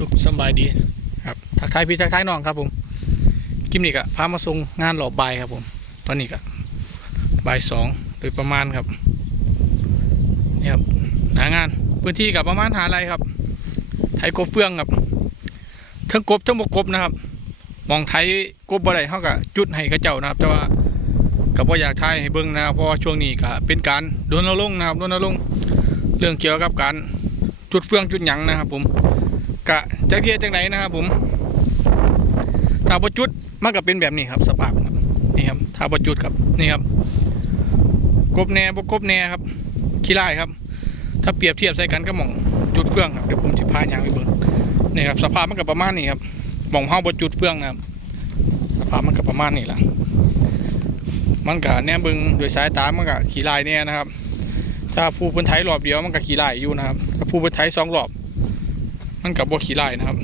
สุขสบายดีครับทักทายพี่ทักทายน้องครับผมกิมนี่ก็พามาส่งงานหลอบบ่ายครับผม ตอนนี้ก็บ่ายสองโดยประมาณครับนี่ครับหางานพื้นที่กับประมาณหาอะไรครับไทยกบเฟืองครับทั้งกบทั้งบกกบนะครับมองไทยกบบ่ได้เขาก็จุดให้เขาเจ้านะครับ แต่ว่าก็บ่อยากทายให้เบิ่งนะครับเพราะว่าช่วงนี้ก็เป็นการรณรงค์นะครับรณรงค์เรื่องเกี่ยวกับการจุดเฟืองจุดหยังนะครับผม กะจะเทียจังไหนนะครับผมถ้าบ่จุดมันก็เป็นแบบนี้ครับสภาพครับนี่ครับถ้าบ่จุดครับนี่ครับกบแน่บกบแน่ครับขี้ไล่ครับ ถ้าเปรียบเทียบใส่กันก็หมองจุดเฟืองครับเดี๋ยวผมสิพายางไปเบิ่งนี่ครับสภาพมันก็ประมาณนี้ครับหมองเฮาบ่จุดเฟืองนะครับสภาพมันก็ประมาณนี้แหละมันก็แนมเบิ่งโดยสายตามันก็ขี้ลายเนี่ยนะครับ ถ้าผู้เพิ่นไถรอบเดียวมันก็ขี้ลายอยู่นะครับถ้าผู้เพิ่นไถสองรอบ มันก็บ่ขี้ลายนะครับ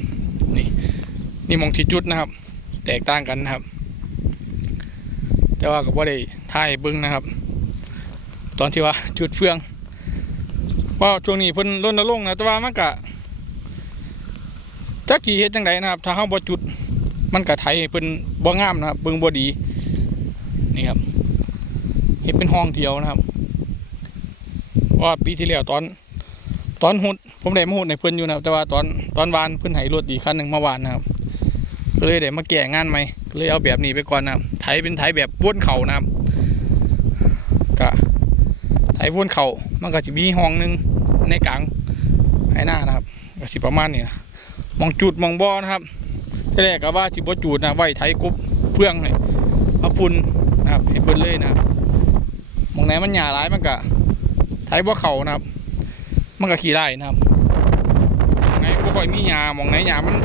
นี่นี่มองที่จุดนะครับ แตกต่างกันนะครับ แต่ว่าก็บ่ได้ถ่ายให้เบิ่งนะครับ ตอนที่ว่าจุดเฟืองเพราช่วงนี้เพิ่นรณรงนะแต่ว่ามันก็จักกี่เฮ็ดจังไดนะครับ ถ้าเฮาบ่จุดมันก็ไถให้เพิ่นบ่งามนะครับเบิ่งบ่ดีนี่ครับเฮ็ดเป็นห้องเดียวนะครับว่าปีที่แล้วตอน ตอนหุด ผมได้มาหุดในเพิ่นอยู่นะแต่ว่าตอนตอนวานเพิ่นให้รถอีกคันหนึ่งเมาวานนะครับก็เลยได้มาแก้งานใหม่เลยเอาแบบนี้ไปก่อนนะครับไถเป็นไถแบบวนเข่านะครับก็ไถวนเข่ามันก็จะมีห้องหนึงในกลางให้หน้านะครับก็สิประมาณนี้นะมองจุดมองบ่อนะครับที่แรกก็ว่าสิบ่จูดนะไว้ไถกบเฟื่องให้เอาฝุ่นนะครับให้เพิ่นเลยนะครับมองไหนมันหญ้าหลายมันก็ไถบ่เข่านะครับ มันก็ขี่ได้นะครับ บ่ค่อยมีหญ้ามองไหนหญ้ามัน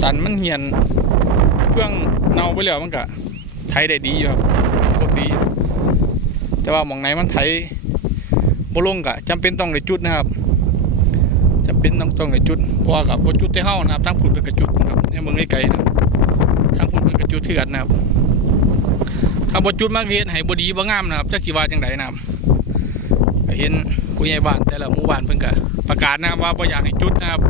สันมันเหียนเฟื่องเน่าไปแล้วมันก็ไถได้ดีอยู่ครับกบดี แต่ว่าหมองไหนมันไถบ่ลงก็จำเป็นต้องได้จุดนะครับจำเป็นต้องต้องได้จุดเพราะว่ากับบ่จุดที่เฮานะครับทางฝุ่นเป็นกระจุดนะครับเนี่ยเมืองไกลๆนะครับทางฝุ่นเป็นกระจุดเถื่อนนะครับถ้าบ่จุดมากเฮ็ดให้บ่ดีบ่งามนะครับจักสิว่าจังไดนะครับก็เห็นผู้ใหญ่บ้านแต่ละหมู่บ้านเพิ่นก็ ประกาศนะครับว่าบ่อยากให้จุดนะครับ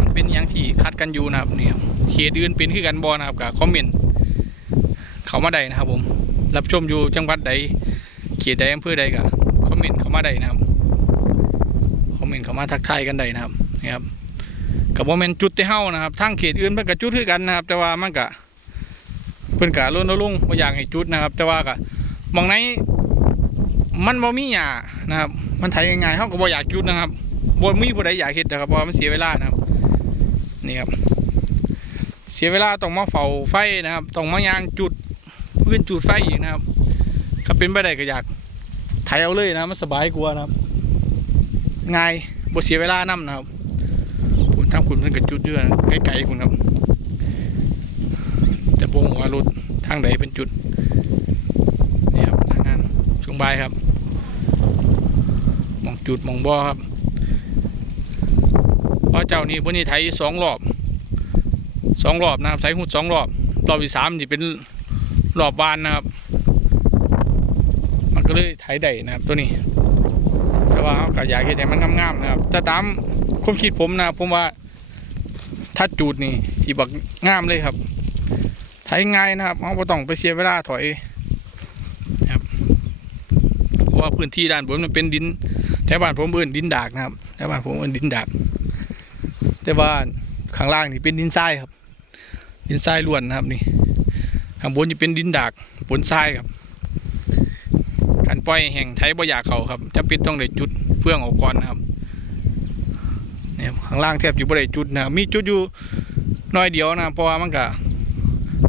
มันเป็นอย่างที่คัดกันอยู่นะครับเนี่ครับเขตอื่นเป็นคือกันบอนะครับกับคอมเมนต์เขามาได้นะครับผมรับชมอยู่จังหวัดใดเขตใดอำเภอใดก็คอมเมนต์เขามาได้นะครับคอมเมนต์เขามาทักทายกันได้นะครับนี่ครับกับโมเมนต์จุดที่เฮานะครับทางเขตอื่นเพิ่นก็จุดคือกันนะครับ แต่ว่ามันก็เพิ่นก็รณรงค์บ่อยากให้จุดนะครับ แต่ว่าก็หมองไหน มันบ่มีหญ้านะครับ มันไถง่ายๆเฮาก็บ่อยากจุดนะครับบนมีผู้ใดอยากเห็นนะครับเพราะมันเสียเวลานะครับ นี่ครับ เสียเวลาต้องมาเฝ้าไฟนะครับต้องมายางจุดพื้นจุดไฟอีกนะครับถ้าเป็นไปได้ก็อยากไถเอาเลยนะมันสบายกว่านะครับง่ายบ่เสียเวลานํนะครับคุณทางคุณเพิ่นก็จุดเยื่อไกลๆคุณครับ จะบ่งว่ารถทางใดเป็นจุดนี่ครับทางงานช่วงบ่ายครับ จุดมองบ่อครับเพราะเจ้านี่พวกนี้ไถสองรอบสองรอบนะครับไถหุดสองรอบ รอบที่สามจะเป็นรอบบานนะครับ มันก็เลยไถได้นะครับตัวนี้ แต่ว่าเขาก็อยากเห็นให้มันงามๆนะครับแต่ตามความคิดผมนะผมว่าถ้าจูดนี่สีบักงามเลยครับไถง่ายนะครับเขาไม่ต้องไปเสียเวลาถอยนะครับเพื้นที่ด้านบนมันเป็นดินแถวบ้านผมเอื่นดินดากนะครับแถวบ้านผมเอื่นดินดากแต่ว่าข้างล่างนี่เป็นดินทรายครับ ดินทรายล้วนนะครับนี่ข้างบนจะเป็นดินดากปนทรายครับการปล่อยแห่งไทยบ่อยากเขาครับจะปิดต้องได้จุดเฟื่องออกก่อนนะครับเนี่ยข้างล่างแทบจะบ่ได้จุดนะมีจุดอยู่น้อยเดียวนะเพราะว่ามันก็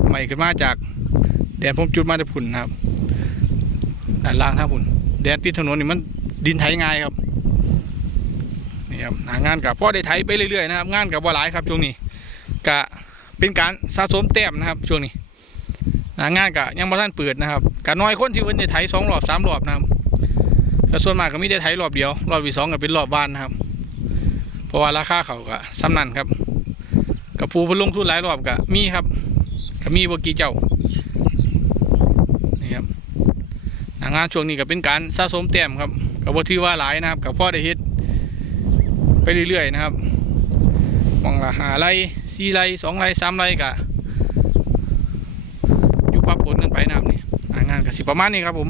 ใหม่ขึ้นมาจากแดนผมจุดมาจากพุ่นนะครับด้านล่างท่างพุ่น แดนติดถนนนี่มันดินไถง่ายครับนี่ครับงานกับพ่อได้ไถไปเรื่อยๆนะครับ งานกับว่าหลายครับช่วงนี้กะเป็นการสะสมแต้มนะครับ ช่วงนี้งานกะยังบ่ทันเปิดนะครับกะน้อยคนที่เพิ่นได้ไถสองรอบสามรอบนะครับแต่ส่วนมากก็มีได้ไถรอบเดียว รอบที่สองก็เป็นรอบบ้านนะครับ เพราะว่าราคาเขาก็ซ้ำนั่นครับกับผู้เพิ่นลงทุนหลายรอบก็มีครับก็มีบ่กี่เจ้าางานช่วงนี้ก็เป็นการสะสมแต้มครับก็บ่ถือว่าหลายนะครับกับพ่อได้เฮ็ดไปเรื่อยๆนะครับมองละหาไรสี่ไรสองไรสามไรกะอยู่ปะปนกันไปนะครับนี่างานกับสิประมาณนี้ครับผม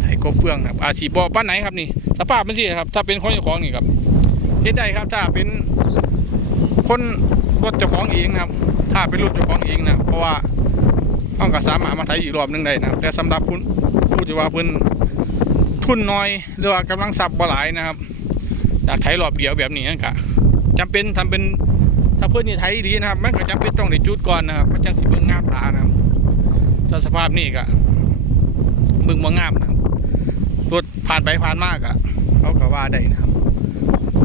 ไถกบเฟืองครับอาชีพบ่ป้านไหนครับนี่สภาพมันสิครับ ถ้าเป็นคนเจ้าของนี่ครับเฮ็ดได้ครับถ้าเป็นคนรถเจ้าของเองนะครับ ถ้าเป็นรถเจ้าของเองนะเพราะว่า เขาก็สามารถมาไถอีกรอบหนึงได้นะครับ แต่สำหรับผู้ผู้ที่ว่าเพิ่นทุนน้อยหรือว่ากำลังทรัพย์บ่หลายนะครับอยากไถรอบเดียวแบบนี้นั่นก็จำเป็นทำเป็นถ้าเพื่อนนี่ไทยดีนะครับ มันก็จำเป็นต้องได้จุดก่อนนะครับมันจังสิเบิ่งงามตานะครับสสภาพนี่ก็เบิ่งบ่งามนะครับรถผ่านไปผ่านมากอะเขาก็ว่าได้นะครับ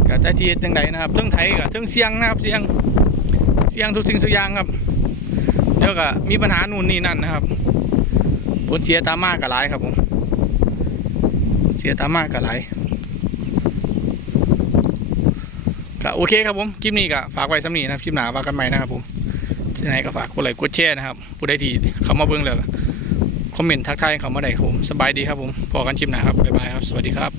ก็จะทีจังใดนะครับทั้งไทยกับทั้งเสียงนะครับเสียงเสียงทุกสิ่งทุกอย่างครับ เดี๋ยวก็มีปัญหานู่นนี่นั่นนะครับผลเสียตามมากก็หลายครับผมผลเสียตามมากก็หลายก็โอเคครับผมคลิปนี้ก็ฝากไว้สำนีนะครับคลิปหนาว่ากันใหม่นะครับผมที่ไหนก็ฝากกดไลค์กดแชร์นะครับผู้ใดที่เขามาเบิ่งเลยคอมเมนต์ทักทายเขามาได้ครับผมสบายดีครับผมพอกันคลิปหนาครับบ๊ายบายครับสวัสดีครับ